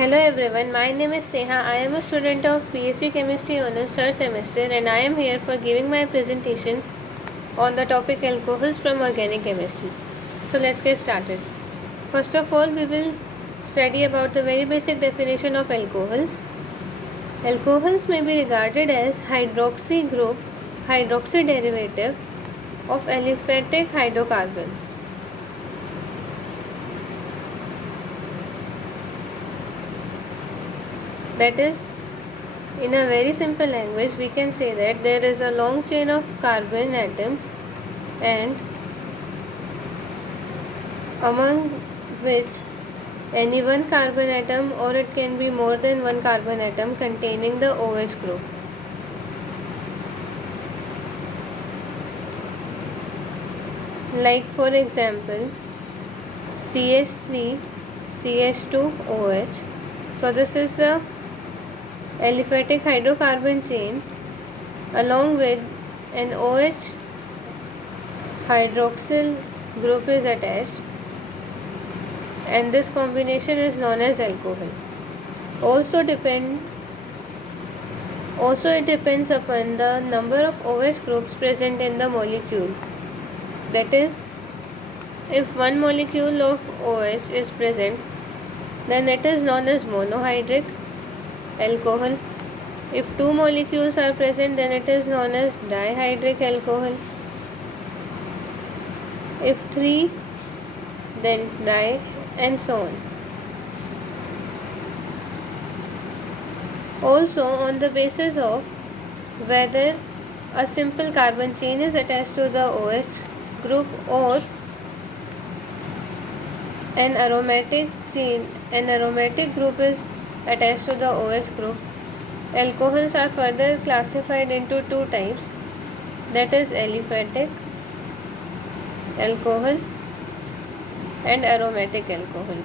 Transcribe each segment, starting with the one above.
Hello everyone, my name is Neha. I am a student of BSc Chemistry Honours third semester and I am here for giving my presentation on the topic alcohols from organic chemistry. So let's get started. First of all, we will study about the very basic definition of alcohols. Alcohols may be regarded as hydroxy group, hydroxy derivative of aliphatic hydrocarbons. That is, in a very simple language, we can say that there is a long chain of carbon atoms and among which any one carbon atom or it can be more than one carbon atom containing the OH group. Like for example, CH3, CH2OH. So this is the aliphatic hydrocarbon chain along with an OH hydroxyl group is attached and this combination is known as alcohol. Also it depends upon the number of OH groups present in the molecule. That is, if one molecule of OH is present, then it is known as monohydric alcohol. If two molecules are present, then it is known as dihydric alcohol. If three, then di, and so on. Also, on the basis of whether a simple carbon chain is attached to the OH group or an aromatic group is attached to the OH group, alcohols are further classified into two types, that is aliphatic alcohol and aromatic alcohol.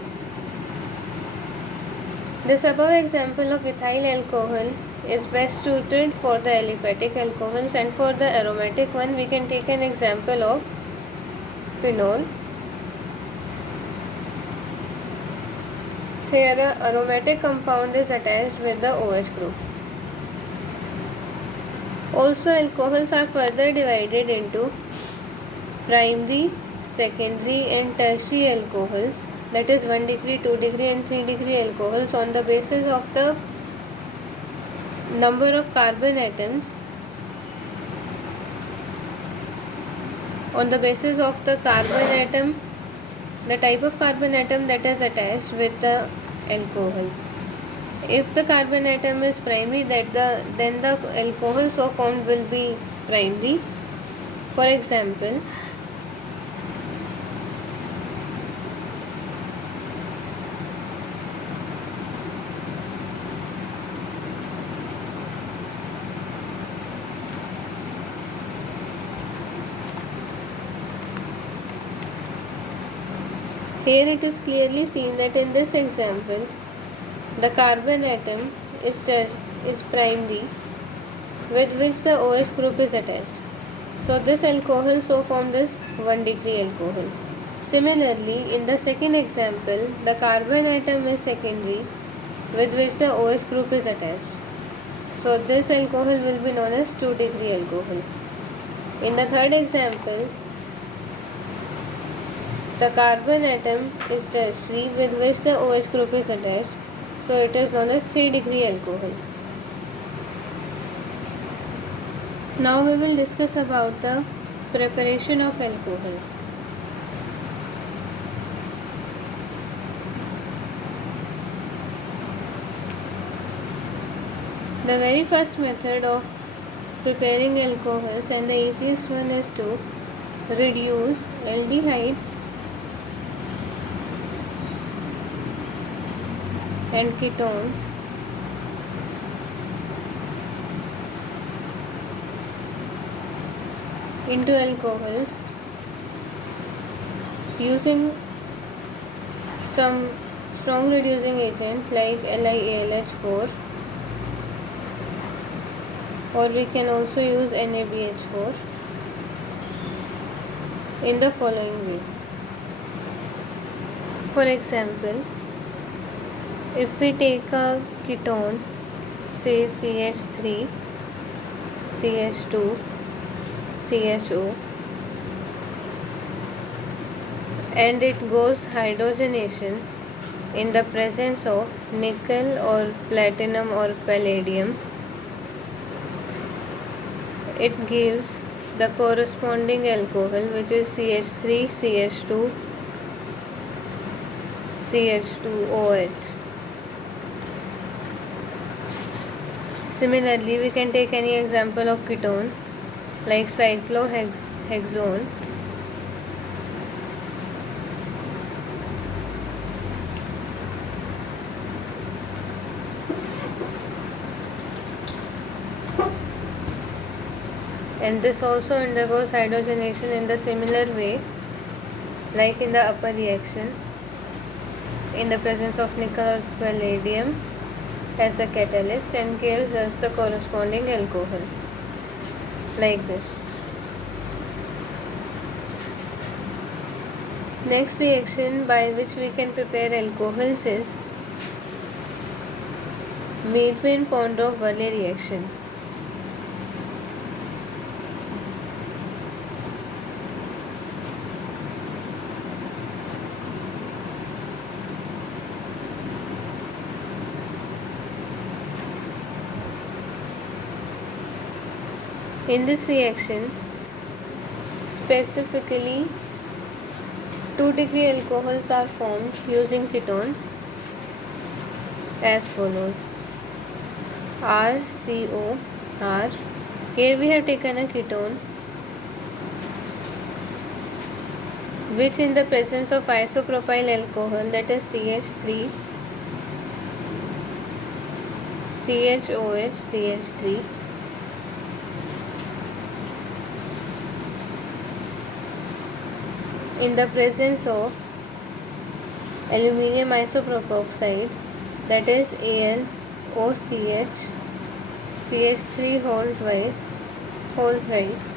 This above example of ethyl alcohol is best suited for the aliphatic alcohols, and for the aromatic one we can take an example of phenol. Here a aromatic compound is attached with the OH group. Also, alcohols are further divided into primary, secondary and tertiary alcohols, that is 1 degree, 2 degree and 3 degree alcohols on the basis of the number of carbon atoms, on the basis of the carbon atom, the type of carbon atom that is attached with the alcohol. If the carbon atom is primary, then the alcohol so formed will be primary. For example, here it is clearly seen that in this example the carbon atom is primary with which the OH group is attached. So this alcohol so formed is 1 degree alcohol. Similarly, in the second example, the carbon atom is secondary with which the OH group is attached. So this alcohol will be known as 2 degree alcohol. In the third example, the carbon atom is tertiary with which the OH group is attached. So it is known as 3 degree alcohol. Now we will discuss about the preparation of alcohols. The very first method of preparing alcohols and the easiest one is to reduce aldehydes and ketones into alcohols using some strong reducing agent like LiAlH4, or we can also use NaBH4 in the following way. For example, If we take a ketone, say CH3, CH2, CHO, and it goes hydrogenation in the presence of nickel or platinum or palladium, it gives the corresponding alcohol, which is CH3, CH2, CH2OH. Similarly, we can take any example of ketone like cyclohexone, and this also undergoes hydrogenation in the similar way like in the upper reaction in the presence of nickel or palladium as a catalyst, and gives us the corresponding alcohol like this. Next reaction by which we can prepare alcohols is Meitner-Pondorf-Verley reaction. In this reaction, specifically 2-degree alcohols are formed using ketones as follows: RCOR. Here we have taken a ketone which in the presence of isopropyl alcohol, that is CH3, CHOH, CH3, in the presence of aluminium isopropoxide, that is AlOCH, CH3 whole thrice,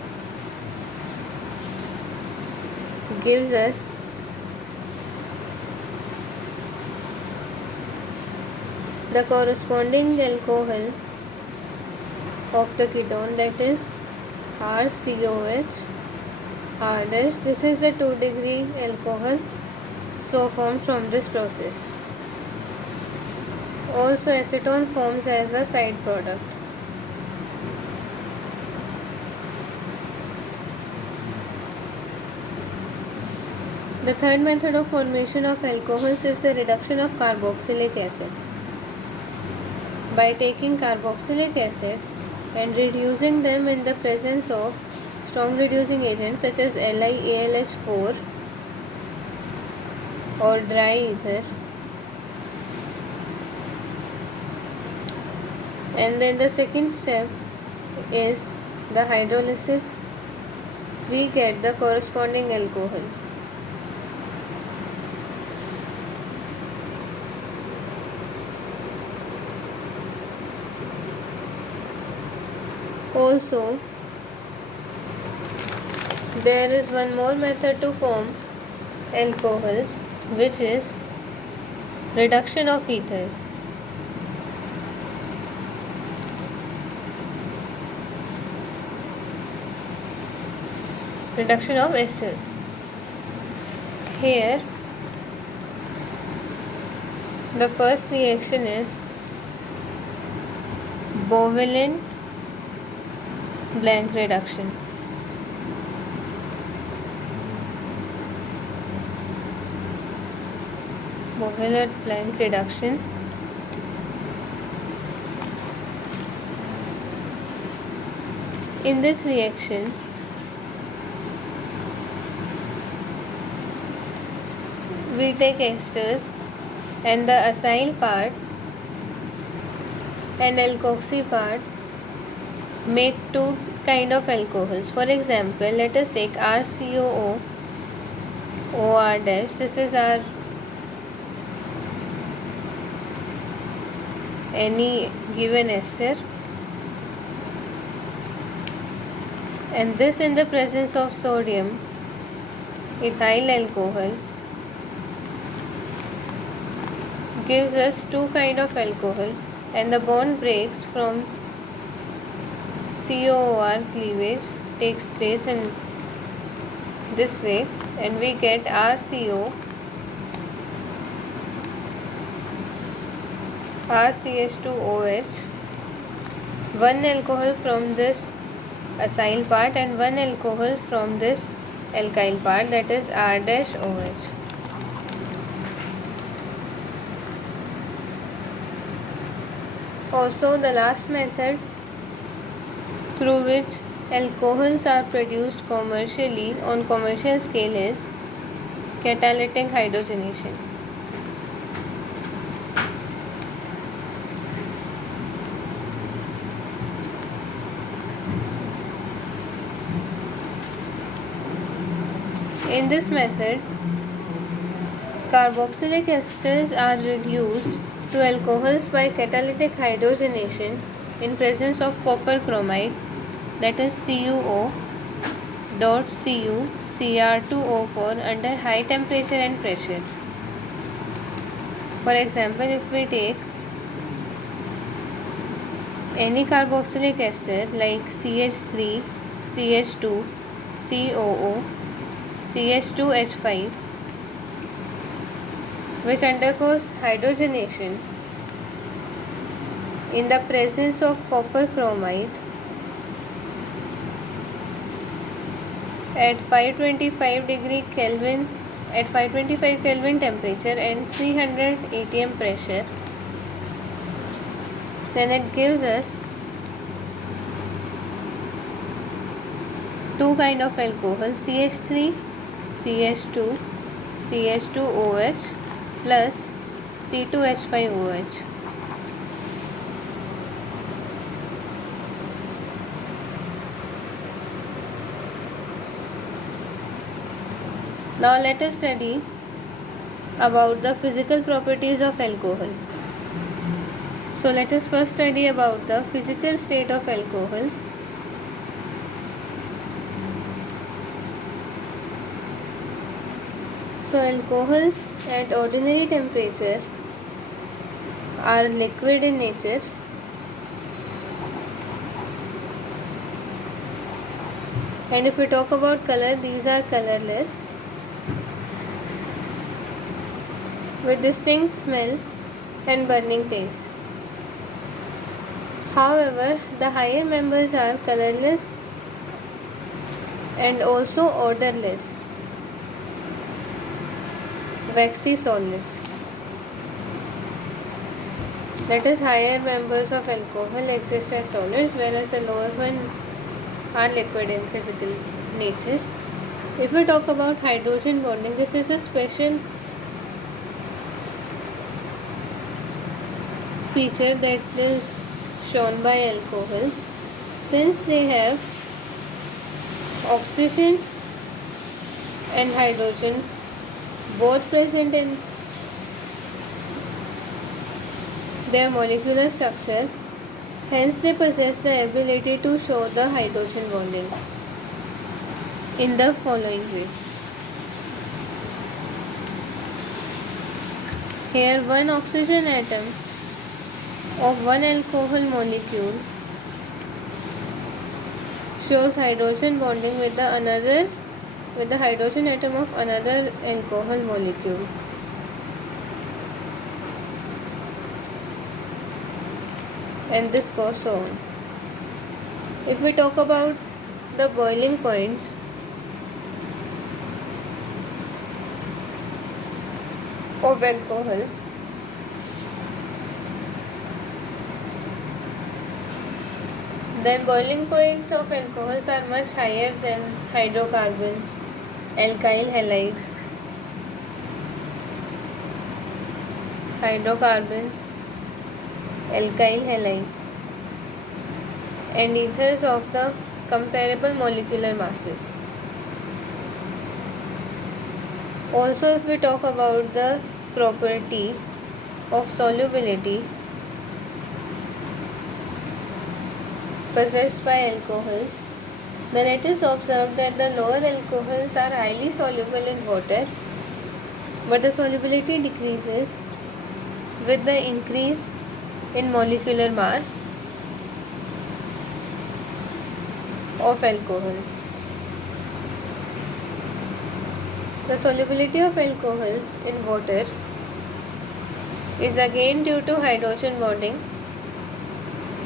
gives us the corresponding alcohol of the ketone, that is RCOH R dash. This is the 2-degree alcohol so formed from this process. Also, acetone forms as a side product. The third method of formation of alcohols is the reduction of carboxylic acids. By taking carboxylic acids and reducing them in the presence of strong reducing agents such as LiAlH4 or dry ether, and then the second step is the hydrolysis, we get the corresponding alcohol. Also, there is one more method to form alcohols, which is reduction of ethers. Reduction of esters. Here, the first reaction is Boivin blank reduction. Boivin blank reduction. In this reaction, we take esters and the acyl part and alkoxy part make two kind of alcohols. For example, let us take RCOO OR dash. This is our any given ester, and this in the presence of sodium ethyl alcohol gives us two kinds of alcohol, and the bond breaks from COOR cleavage takes place in this way, and we get RCO, RCH2OH, one alcohol from this acyl part and one alcohol from this alkyl part, that is R-OH. Also, the last method through which alcohols are produced commercially on commercial scale is catalytic hydrogenation. In this method, carboxylic esters are reduced to alcohols by catalytic hydrogenation in presence of copper chromide, that is CuO dot Cu Cr2O4 under high temperature and pressure. For example, if we take any carboxylic ester like CH3, CH2, COO, CH2H5, which undergoes hydrogenation in the presence of copper chromide at 525 degree Kelvin, at 525 Kelvin temperature and 300 atm pressure, then it gives us two kind of alcohol, CH3, CH2, CH2OH plus C2H5OH. Now let us study about the physical properties of alcohol. So let us first study about the physical state of alcohols. So alcohols at ordinary temperature are liquid in nature, and if we talk about color, these are colorless with distinct smell and burning taste. However, the higher members are colorless and also odorless, waxy solids. That is, higher members of alcohol exist as solids, whereas the lower one are liquid in physical nature. If we talk about hydrogen bonding, this is a special feature that is shown by alcohols, since they have oxygen and hydrogen both present in their molecular structure. Hence, they possess the ability to show the hydrogen bonding in the following way. Here, one oxygen atom of one alcohol molecule shows hydrogen bonding with the hydrogen atom of another alcohol molecule. And this goes so on. If we talk about the boiling points, of alcohols, then boiling points of alcohols are much higher than hydrocarbons, alkyl halides, and ethers of the comparable molecular masses. Also, if we talk about the property of solubility possessed by alcohols, then it is observed that the lower alcohols are highly soluble in water, but the solubility decreases with the increase in molecular mass of alcohols. The solubility of alcohols in water is again due to hydrogen bonding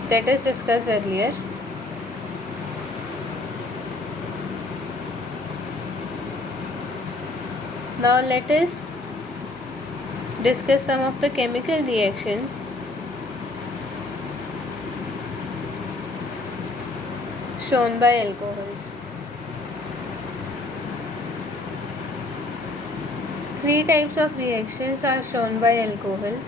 that is discussed earlier. Now let us discuss some of the chemical reactions shown by alcohols. Three types of reactions are shown by alcohol.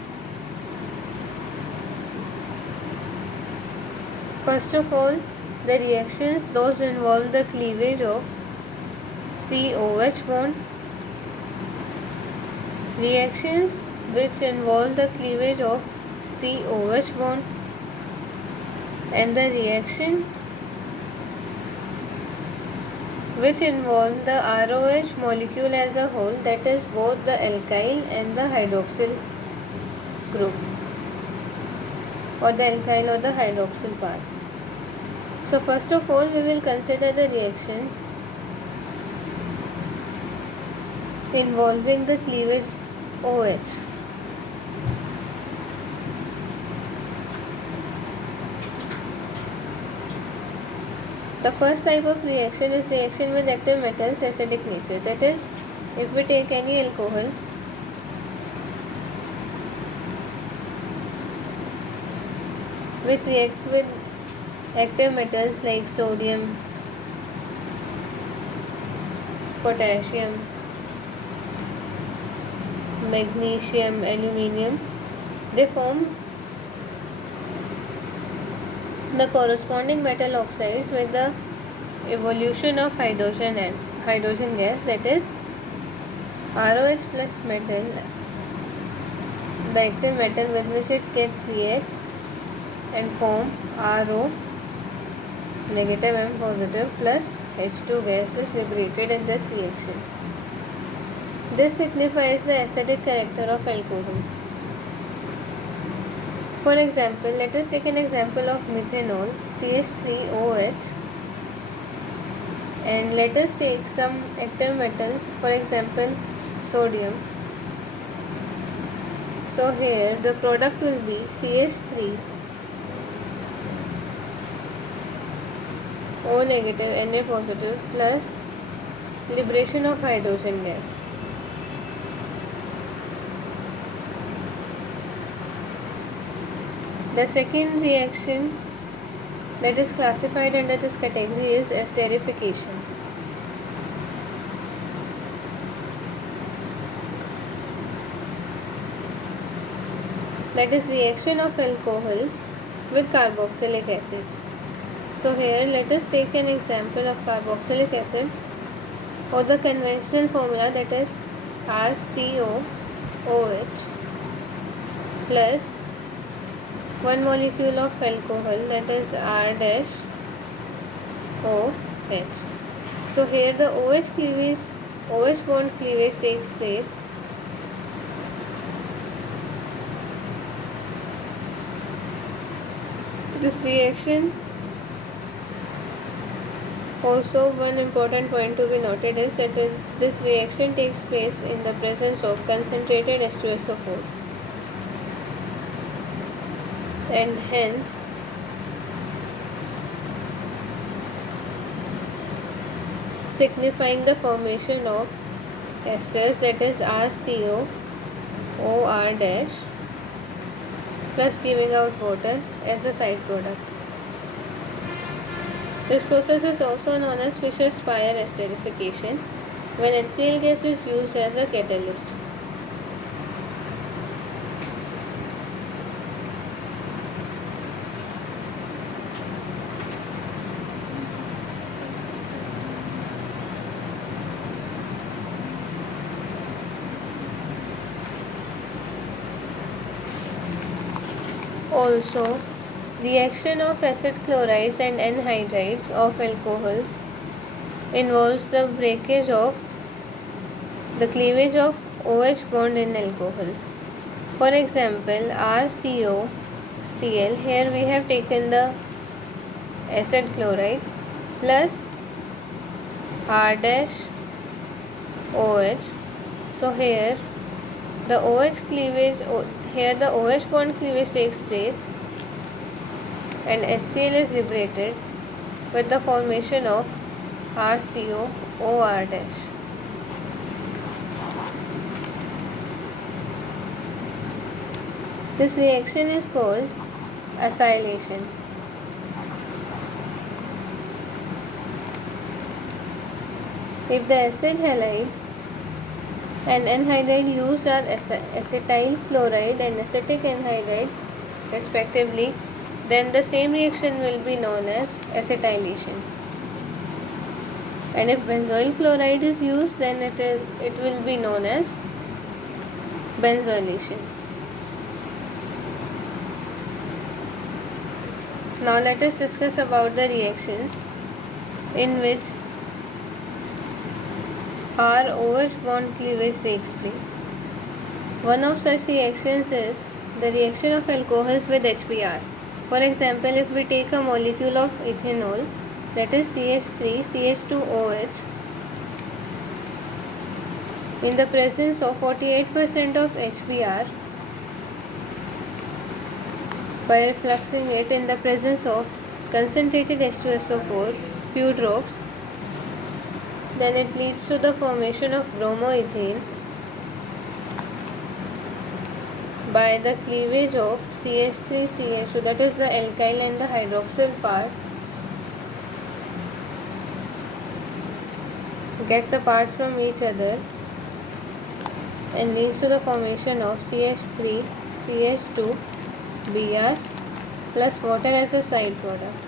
First of all, the reactions those involve the cleavage of COH bond. Reactions which involve the cleavage of COH bond, and the reaction which involve the ROH molecule as a whole, that is both the alkyl and the hydroxyl group, or the alkyl or the hydroxyl part. So first of all, we will consider the reactions involving the cleavage OH. The first type of reaction is reaction with active metals acidic nature. That is, if we take any alcohol which react with active metals like sodium, potassium, magnesium, aluminium, they form the corresponding metal oxides with the evolution of hydrogen and hydrogen gas, that is ROH plus metal, the active metal with which it gets react and form RO negative M positive plus H2 gas is liberated in this reaction. This signifies the acidic character of alcohols. For example, let us take an example of methanol CH3OH, and let us take some active metal, for example sodium. So here the product will be CH3O negative Na positive plus liberation of hydrogen gas. The second reaction that is classified under this category is esterification. That is reaction of alcohols with carboxylic acids. So here let us take an example of carboxylic acid, or the conventional formula, that is RCOOH plus one molecule of alcohol, that is R-OH. So here the OH bond cleavage takes place. This reaction, also one important point to be noted is that this reaction takes place in the presence of concentrated H2SO4, and hence signifying the formation of esters, that is RCOOR dash, plus giving out water as a side product. This process is also known as Fischer-Speier esterification, when HCl gas is used as a catalyst. Also, reaction of acid chlorides and anhydrides of alcohols involves the breakage of the cleavage of OH bond in alcohols. For example, RCOCl, here we have taken the acid chloride plus R dash OH. So here the OH cleavage, here the OH bond cleavage takes place and HCl is liberated with the formation of RCOOR dash. This reaction is called acylation. If the acid halide and anhydride used are acetyl chloride and acetic anhydride respectively, then the same reaction will be known as acetylation. And if benzoyl chloride is used, then it will be known as benzoylation. Now let us discuss about the reactions in which R-OH bond cleavage takes place. One of such reactions is the reaction of alcohols with HBr. For example, if we take a molecule of ethanol, that is CH3CH2OH, in the presence of 48% of HBr, by refluxing it in the presence of concentrated H2SO4, few drops, then it leads to the formation of bromoethane by the cleavage of CH3CH, so that is the alkyl and the hydroxyl part gets apart from each other and leads to the formation of CH3CH2Br plus water as a side product.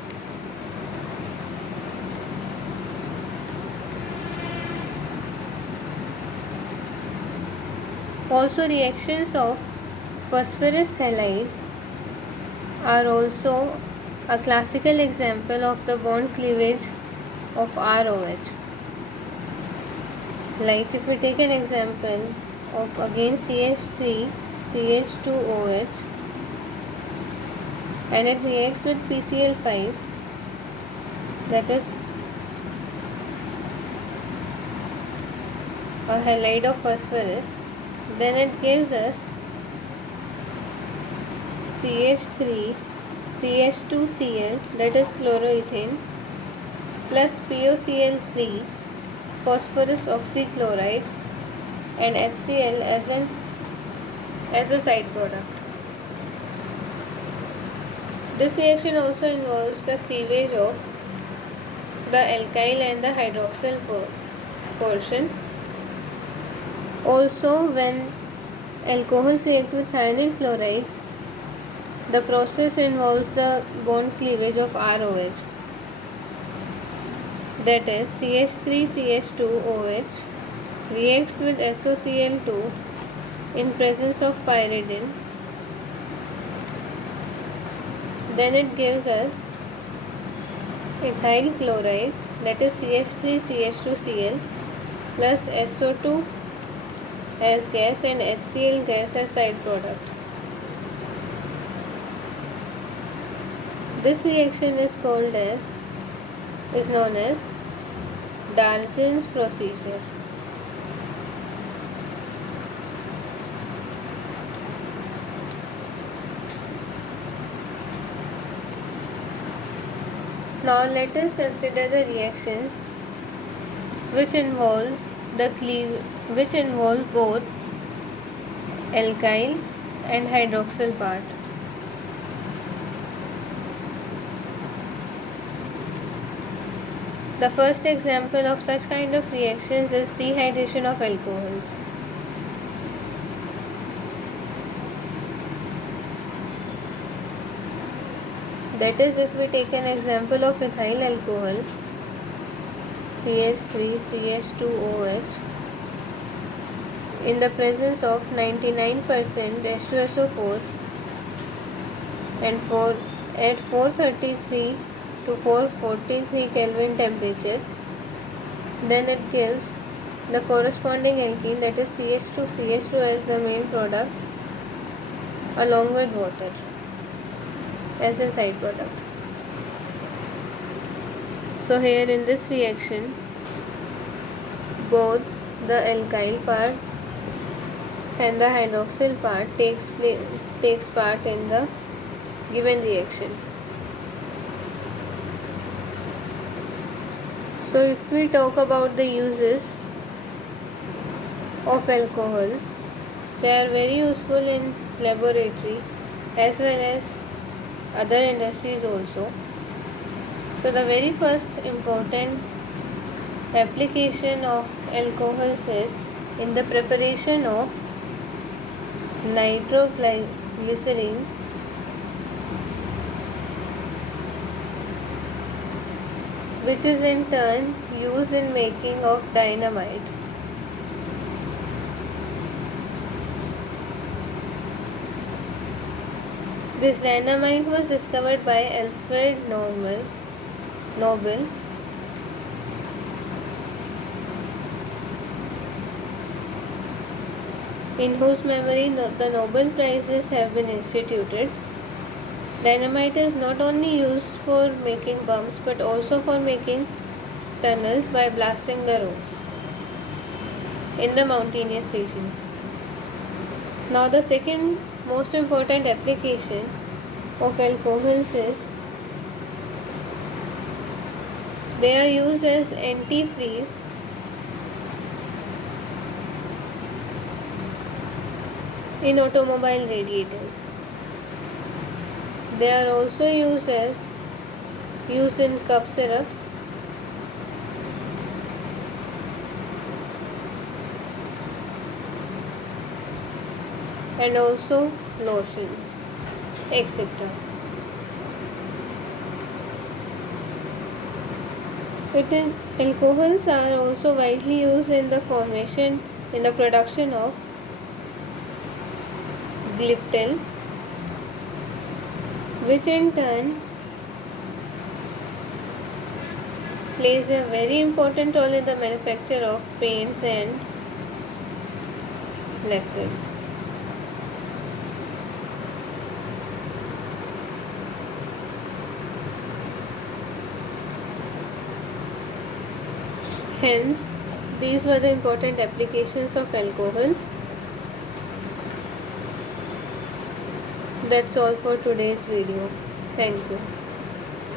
Also, reactions of phosphorus halides are also a classical example of the bond cleavage of ROH. Like if we take an example of again CH3CH2OH and it reacts with PCl5, that is a halide of phosphorus, then it gives us CH3CH2Cl, that is chloroethane, plus POCl3, phosphorus oxychloride, and HCl as a side product. This reaction also involves the cleavage of the alkyl and the hydroxyl portion. Also, when alcohols react with thionyl chloride, the process involves the bond cleavage of ROH, that is CH3CH2OH reacts with SOCl2 in presence of pyridine, then it gives us ethyl chloride, that is CH3CH2Cl plus SO2 as gas and HCl gas as side product. This reaction is known as Darzin's procedure. Now let us consider the reactions which involve both alkyl and hydroxyl part. The first example of such kind of reactions is dehydration of alcohols. That is, if we take an example of ethyl alcohol, CH3CH2OH, in the presence of 99% H2SO4 and at 433 to 443 Kelvin temperature, then it gives the corresponding alkene, that is CH2CH2 as the main product, along with water as a side product. So here in this reaction, both the alkyl part and the hydroxyl part takes part in the given reaction. So if we talk about the uses of alcohols, they are very useful in laboratory as well as other industries also. So the very first important application of alcohols is in the preparation of nitroglycerin, which is in turn used in making of dynamite. This dynamite was discovered by Alfred Nobel in whose memory the Nobel Prizes have been instituted. Dynamite is not only used for making bombs but also for making tunnels by blasting the roads in the mountainous regions. Now the second most important application of alcohols is they are used as antifreeze in automobile radiators. They are also used in cough syrups and also lotions, etc. Alcohols are also widely used in the production of gliptil, which in turn plays a very important role in the manufacture of paints and lacquers. Hence, these were the important applications of alcohols. That's all for today's video. Thank you.